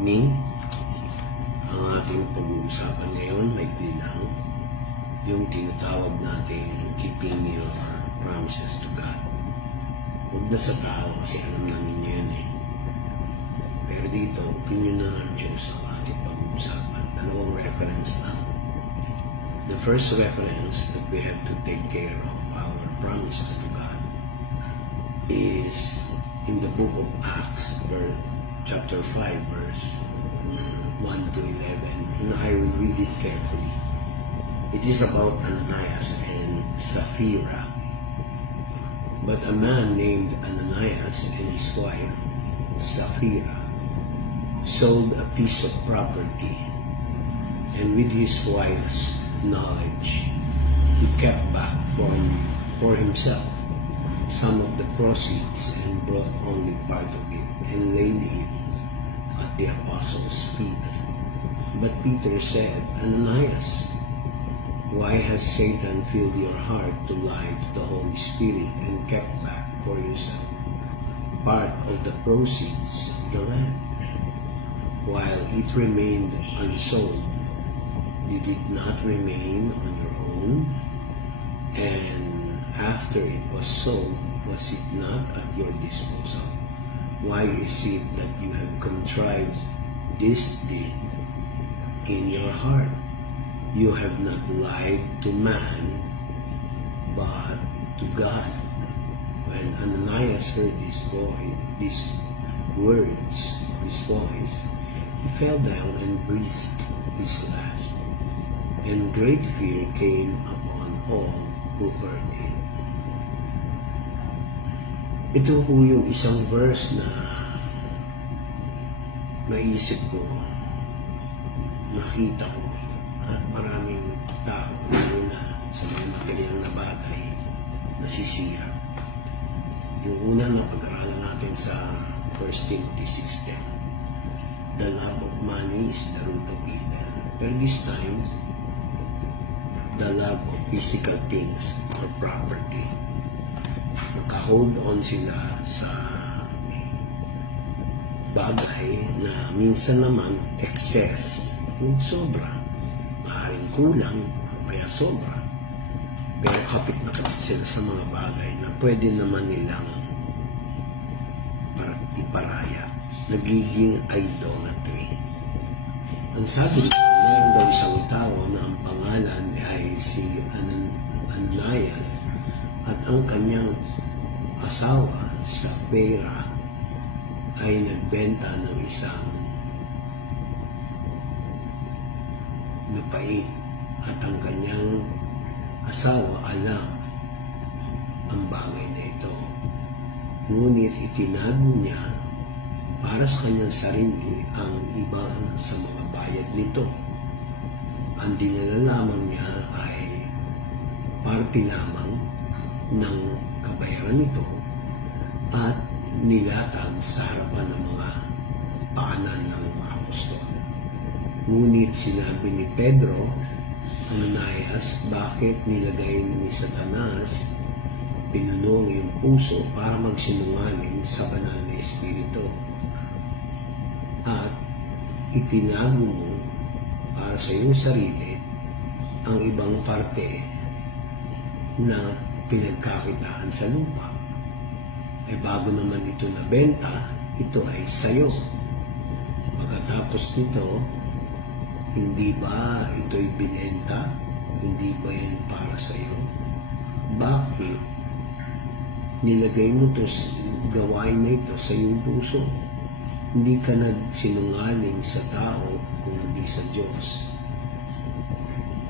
evening. Ang ating pag-uusapan ngayon ay lang yung tinatawag nating keeping your promises to God. Huwag na sa tao kasi alam namin nyo yun eh. Pero dito, opinion na ng Diyos ang ating pag-uusapan. Dalawang reference lang. The first reference that we have to take care of our promises to God is in the book of Acts, chapter 5, verse 1 to 11, and I will read it carefully. It is about Ananias and Sapphira. But a man named Ananias and his wife, Sapphira, sold a piece of property, and with his wife's knowledge, he kept back for himself some of the proceeds and brought only part of it and laid it at the apostles' feet. But Peter said, Ananias, why has Satan filled your heart to lie to the Holy Spirit and kept back for yourself part of the proceeds of the land? While it remained unsold, did it not remain on your own? And after it was sold, was it not at your disposal? Why is it that you have contrived this deed in your heart? You have not lied to man, but to God. When Ananias heard these words, he fell down and breathed his last, and great fear came upon all who heard it. Ito po yung isang verse na naisip ko, nakita ko, at maraming tao na sa mga material na bagay nasisira. Yung una na pag-aralan natin sa 1 Timothy 6:10, the love of money is the root of evil. But this time, the love of physical things or property. Naka-hold on sila sa bagay na minsan naman excess, yung sobra, maaaring kulang o kaya sobra, pero kapit na kapit sila sa mga bagay na pwede naman nilang iparaya, nagiging idolatry. Ang sabi nito, mayroon daw isang tao na ang pangalan ay si Ananias at ang kanyang asawa, Sapphira, ay nagbenta ng isang lupain at ang kanyang asawa alam ang bagay na ito. Ngunit itinago niya para sa kanyang sarili ang iba sa mga bayad nito. Ang dinalalaman niya ay parte lamang ng kabayaran nito at nilatag sa harapan ng mga paanan ng mga apostol. Ngunit sinabi ni Pedro, Ananias, bakit nilagay ni Satanas pinuno ang iyong puso para magsinungaling sa banal na Espiritu at itinago mo para sa iyong sarili ang ibang parte na pinagkakitaan sa lupa? Ay bago naman ito nabenta, ito ay sayo. Pagkatapos nito, hindi ba ito'y binenta? Hindi ba yan para sa iyo? Bakit nilagay mo ito, gawain na ito sa iyong puso? Hindi ka nagsinungaling sa tao kung hindi sa Diyos.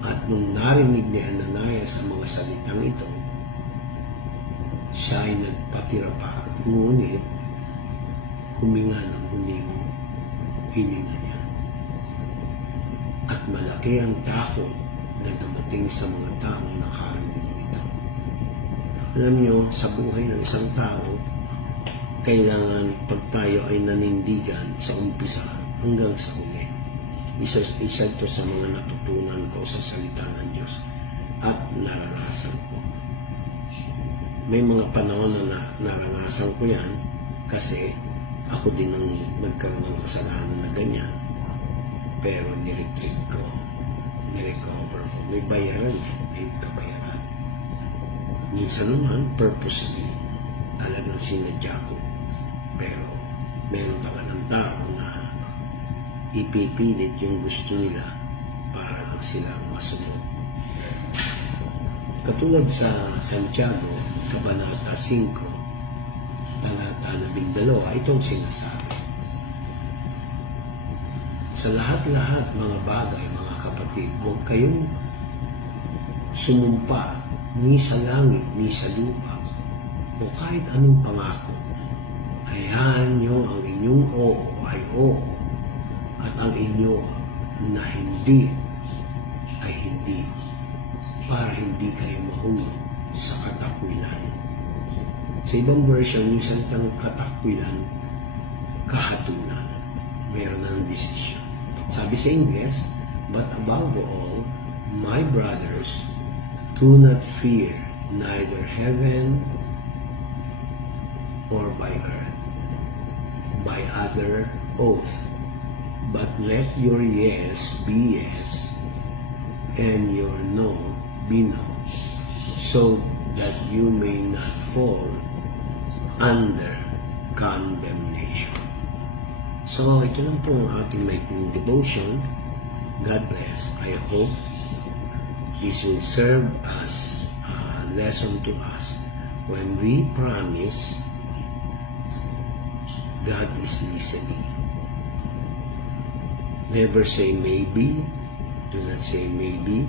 At nung narinig ni Ananias ang mga salitang ito, siya ay nagpatira pa, ngunit huminga ng huling hininga niya. At malaki ang takot na dumating sa mga taong nakarinig nito. Alam niyo, sa buhay ng isang tao, kailangan pag tayo ay nanindigan sa umpisa hanggang sa huli. Isa ito sa mga natutunan ko sa salita ng Diyos at naranasan ko. May mga panahon na naranasan ko yan kasi ako din ang nagkaroon ng kasalanan na ganyan. Pero niretrieve ko, nirecover ko. May bayaran may kabayaran. Minsan naman, purposely, talagang sinadya ko. Pero meron talagang tao na ipipilit yung gusto nila para lang silang masunod. Katulad sa Santiago, Kabanata 5, talata 12, itong sinasabi. Sa lahat-lahat mga bagay, mga kapatid, huwag kayong sumumpa ni sa langit, ni sa lupa, o kahit anong pangako. Hayaan nyo ang inyong oo ay oo, at ang inyo na hindi ay hindi, para hindi kayo mahulog sa katakwilan. Sa ibang version, yung salitang katakwilan, kahatulan. Meron ng decision. Sabi sa Ingles, but above all, my brothers, do not fear neither heaven or by earth, by other oath, but let your yes be yes, and your no be no, so that you may not fall under condemnation. So, ito lang po ang ating maikling devotion. God bless. I hope this will serve as a lesson to us when we promise God is listening. Never say maybe. Do not say maybe.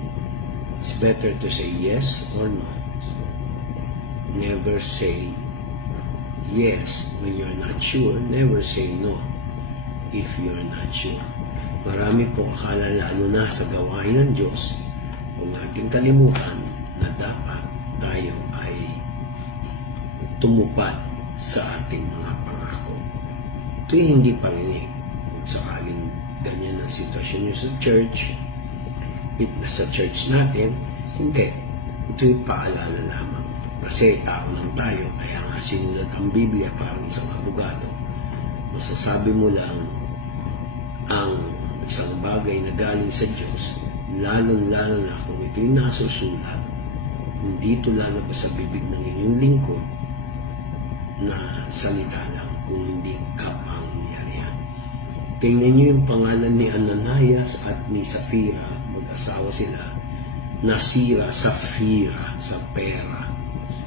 It's better to say yes or no. Never say yes when you're not sure. Never say no if you're not sure. Marami po akala, lalo na sa gawain ng Diyos, kung nating kalimutan na dapat tayo ay tumupad sa ating mga pangako. Ito'y hindi parinig. Kung sakaling ganyan ang sitwasyon nyo sa church natin, hindi. Ito'y paalala lamang. Kasi tao lang tayo, kaya nga sinulat ang Biblia parang isang abogado. Masasabi mo lang ang isang bagay na galing sa Diyos, lalong-lalo na kung ito'y nasusulat, hindi ito lalabas sa bibig ng inyong lingkod na salita lang, kung hindi kapangyarihan. Tingnan niyo yung pangalan ni Ananias at ni Safira, mag-asawa sila, nasira Safira sa pera.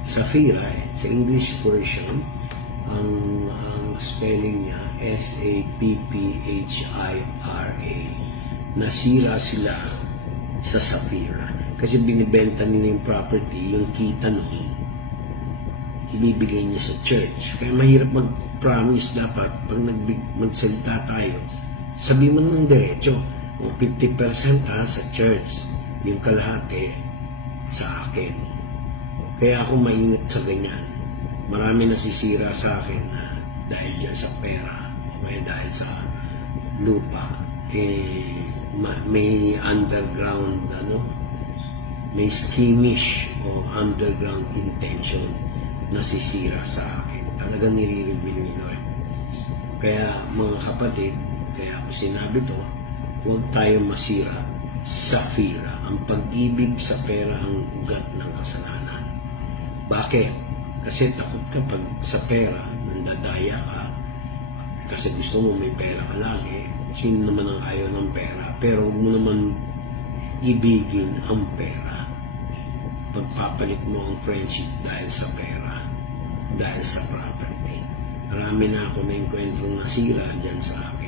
Safira, sa English version, ang spelling niya S-A-P-P-H-I-R-A. Nasira sila sa Safira. Kasi binibenta nila yung property, yung kita nun, ibibigay niya sa church. Kaya mahirap mag-promise dapat pag magsalita tayo. Sabi mo ng diretso, o 50% sa church, yung kalahati sa akin. Kaya ako maingat sa ganyan. Marami nasisira sa akin dahil dyan sa pera o kaya dahil sa lupa. May underground, may schemish o underground intention nasisira sa akin. Talagang nire-reveal ni Lord. Kaya mga kapatid, kaya ako sinabi to, huwag tayong masira sa Safira. Ang pag-ibig sa pera ang ugat ng kasalanan. Bakit? Kasi takot ka pag sa pera, nandadaya ka, kasi gusto mo may pera ka lagi. Sino naman ang ayaw ng pera? Pero huwag mo naman ibigin ang pera. Pagpapalit mo ang friendship dahil sa pera, dahil sa property. Marami na ako na enkwentro nasira dyan sa akin.